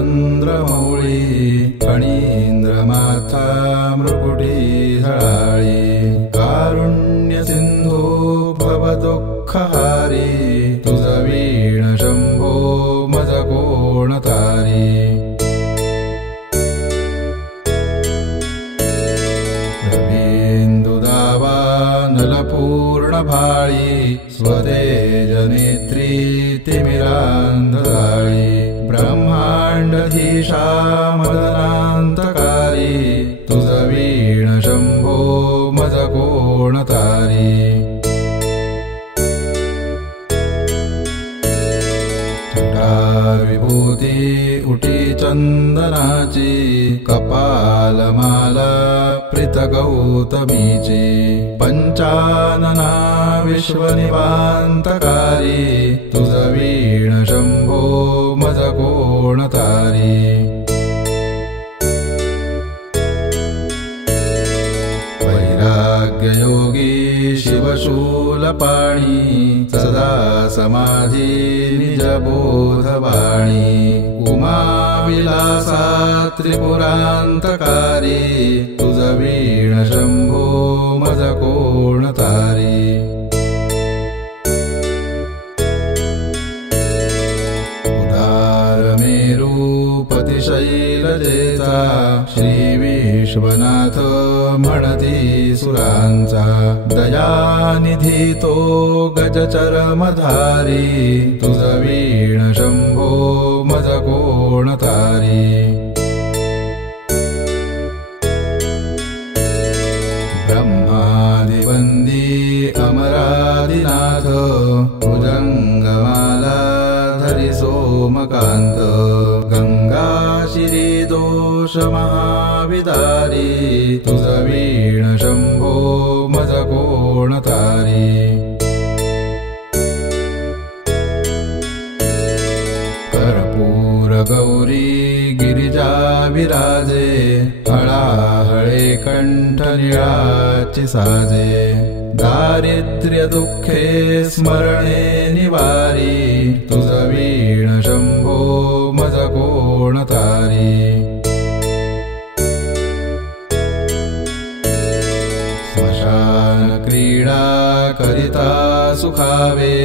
चंद्रमौळी फणींद्रमाथा मृकुटी झळाळी कारुण्य सिंधू भवदुःखहारी तुझ वीण शंभो मज कोण तारी रवींदुदावा नलपूर्ण भाळी स्वतेज नेत्री तिमिरांधळी ब्रह्मांडधीशा मदनांतकारी तुझ वीण शंभो मज कोण तारी विभूती उटी चंदनाची कपालमाला प्रीत गौतमीची पंचानना विश्वनिवांतकारी तुझ वीण शंभो मज कोण तारी वैराग्ययोगी शिवशूलपाणी सदा समाधी निजबोधवाणी उमाविलासा त्रिपुरांतकारी तुझ वीण शंभो मज कोण तारी शैलजेचा श्री विश्वनाथ म्हणती सुरांचा दयानिधी तो गजचरमधारी तुझ वीण शंभो मज कोण तारी ब्रह्मादिवंदी अमरादिनाथ भुजंगमाला धरी सोमकांत गंगाशिरी दोष महाविदारी तुझ वीण शंभो मज कोण तारी कर्पूर गौरी गिरिजा विराजे हळाहळे कंठ निळाची साजे दारिद्र्य दुःखे स्मरणे निवारी तुझ वीण शंभो मज कोण तारी स्मशान क्रीडा करिता सुखावे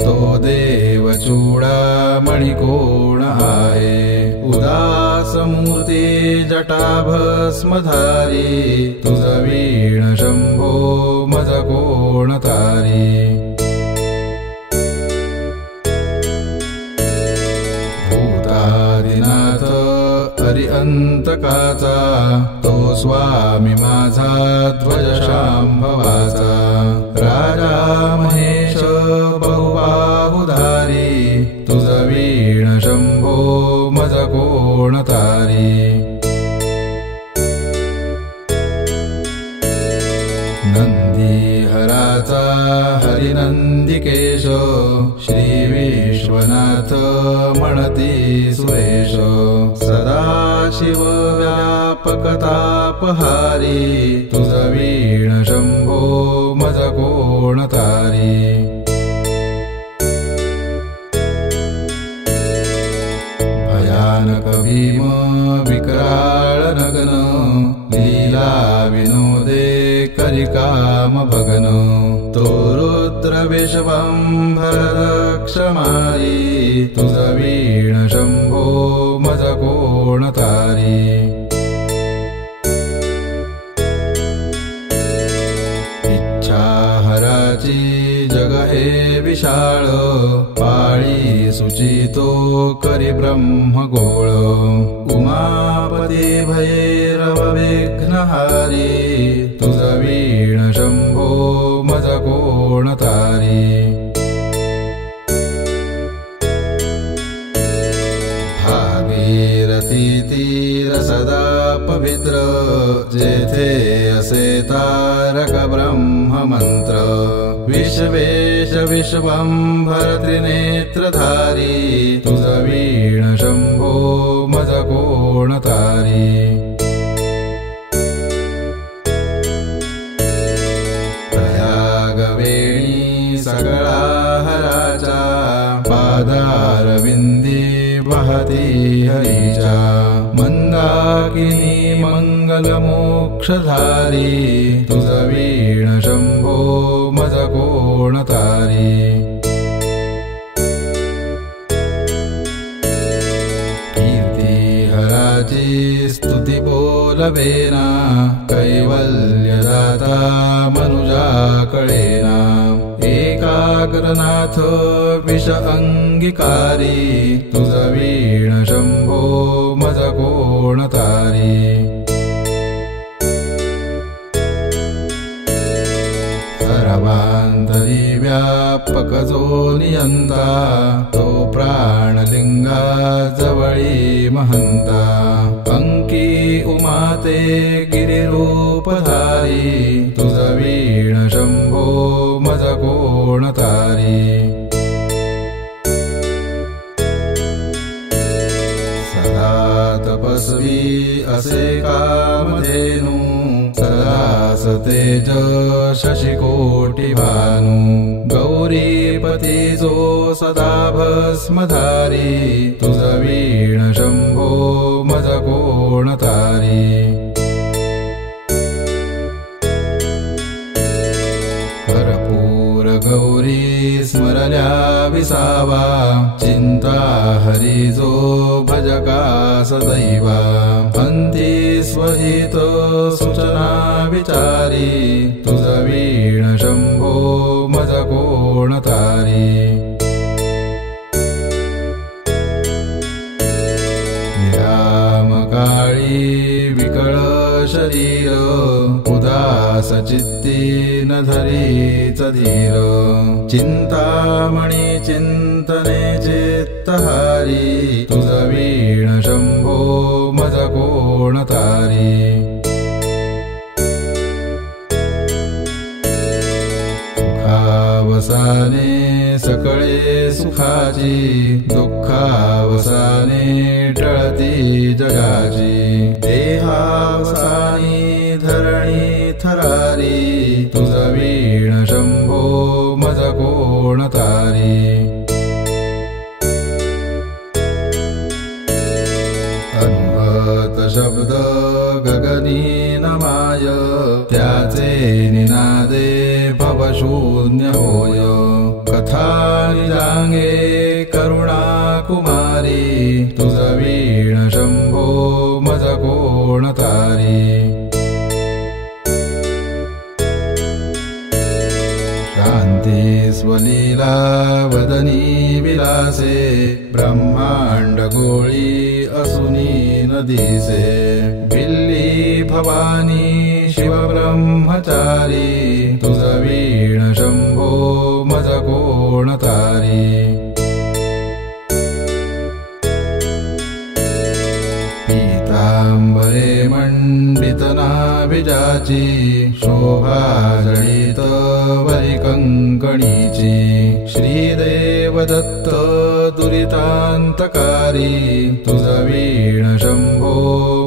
तो देव चूडामणी कोण आहे उदास मूर्ती जटाभस्मधारी तुझ वीण शंभो मज कोण तारी भूतादिनाथ हरिअंतकाचा तो स्वामी माझा ध्वज शांभवाचा राजा महेश बहुबाहुधारी तुझ वीण शंभो मज कोण तारी नंदीहराचा हरिनंदिकेश श्री विश्वनाथ म्हणती सुरेश सदाशिव व्यापकतापहारी तुझ वीण शंभो मज कोण तारी भयानक भीम विकराळ नगन लीला विनोदे करिकाम भगन तो रुद्र विश्वंभर रक्षमारी तुझ वीण शंभो मज कोण तारी इच्छाहराची जग हे विशाळ पाळी सुचितो करी ब्रह्म गोळ उमापती भैरव विघ्नहारी तुझ वीण शंभो मज कोण तारी भागीरथी तीर सदा पवित्र जेथे असे तारक ब्रह्म मंत्र विश्वेश विश्वंभर त्रिनेत्रधारी तुझ वीण शंभो मज कोण तारी प्रयागवेणी सगळा हराचा पादारविंदी वहते हाती हरीच्या मंदाकिनी मंगलमोक्षधारी तुझ वीण शंभो मज कोण तारी कीर्तिहराची स्तुती बोलवेना कैवल्यदाता मनुजा कळेना एकाग्रनाथ विष अंगीकारी तुझ वीण शंभो मज कोण तारी सर्वांतरी व्यापक जो नियंता तो प्राणलिंगा जवळी महंता अंकी उमाते गिरिरूपधारी तुझ वीण शंभो मज कोण तारी सदा तपस्वी असे कामधेनु सदा सतेज शशिकोटी भानु गौरीपती जो सदा भस्मधारी तुझ वीण शंभो मज कोण तारी कर्पूर गौरी स्मरल्या विसावा चिंता हरी जो भजका सदैवा अंती स्वहित सूचना विचारी तुझ वीण शंभो मज कोण तारी निराम काळी विकळ शरीर उदास चित्ती न धरीच धीर चिंतामणी चिंतने चित्तहारी तुझ वीण शंभो मज कोण तारी सुखावसाने सकळे सुखाची दुःखावसाने टळती जगाची देहावसानी धरणी थरारी तुझ वीण शंभो मज कोण तारी अनुभत शब्द गगनी नमाय त्याचे निनादे भवशून्य होय कथा निजांगे करुणा कुमारी तुझ वीण शंभो मज कोण तारी शांती स्वलीला वदनी विलासे ब्रह्मांड गोळी असुनी नदीसे बिल्ली भवानी शिव ब्रह्मचारी तुझ वीण शंभो मज कोण तारी पीतांबरे मंडित नाभिजाची शोभा जळीत वरी कंकणीची श्रीदेव दत्त दुरितांतकारी तुझ वीण शंभो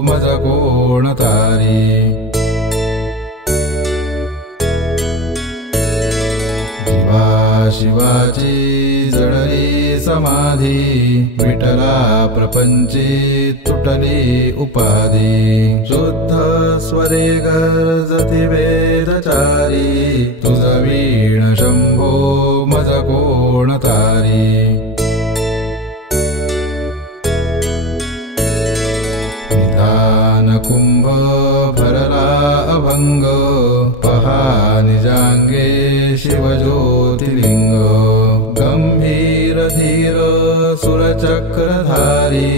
मज कोण तारी जीवा शिवाची जळली समाधी विठला प्रपंची तुटली उपाधी शुद्ध स्वरे गर्जती वेदचारी तुझ वीण शंभो मज कोण तारी निधान कुंभ भरला अभंग पहा निजांगे शिवज्योतिलिंग गंभीर धीर सुरचक्रधारी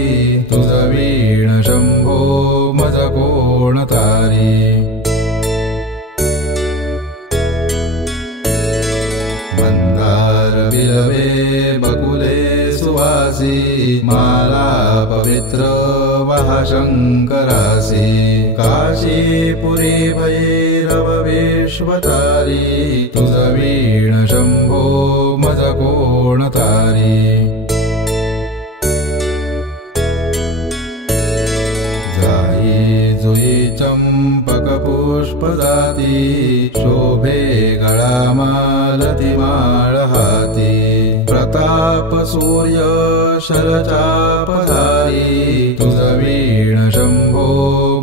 तुझ वीण शंभो मज कोण तारी मंदार विलवे बकुले सुवासी माला पवित्र वहा शंकरासी काशीपुरी भैरव विश्वतारी तुझ वीण शंभो मज कोण तारी जाई जुई चंपक पुष्प जाती शोभे गळा मालती माळ हाती प्रताप प्रताप सूर्य शरचापधारी तुझ वीण शंभो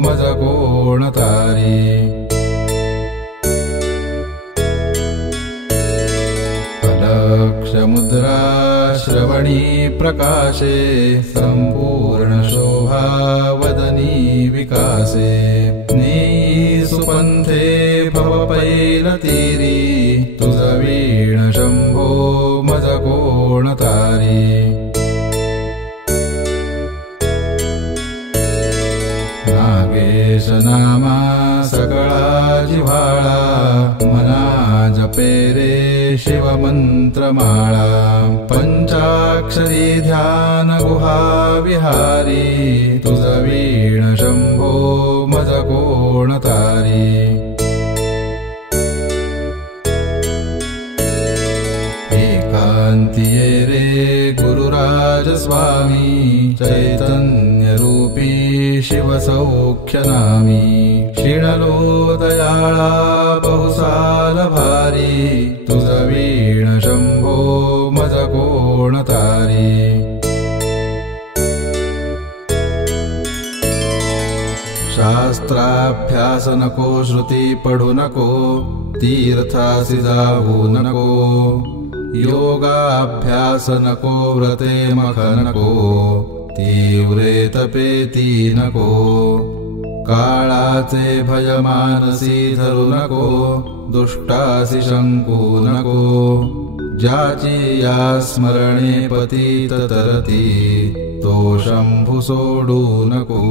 मज कोण तारी अलक्षमुद्रा श्रवणी प्रकाशे संपूर्ण शोभा वदनी विकासे नी सुपंथे भव पैलतीरी तुझ वीण शंभो मज कोण तारी नागेश नामा सकळा जिव्हाळा मना जपे रे शिव मंत्रमाळा पंचाक्षरी ध्यान गुहा विहारी तुझ वीण शंभो मज कोण तारी एकांती ये रे गुरुराज स्वामी चैतन्य रूपी शिव सौख्य नामी क्षीणलो दयाळा बहुसाल भारी तुझ वीण शंभो मज कोण तारी शास्त्राभ्यास नको श्रुती पढू नको तीर्थासी जाऊ नको योगाभ्यास नको व्रते मख नको तीव्रे तपेती नको काळाचे भय मानसी धरू नको दुष्टासी शंकू नको ज्याची या स्मरणे पतित तरती तो शंभू सोडू नको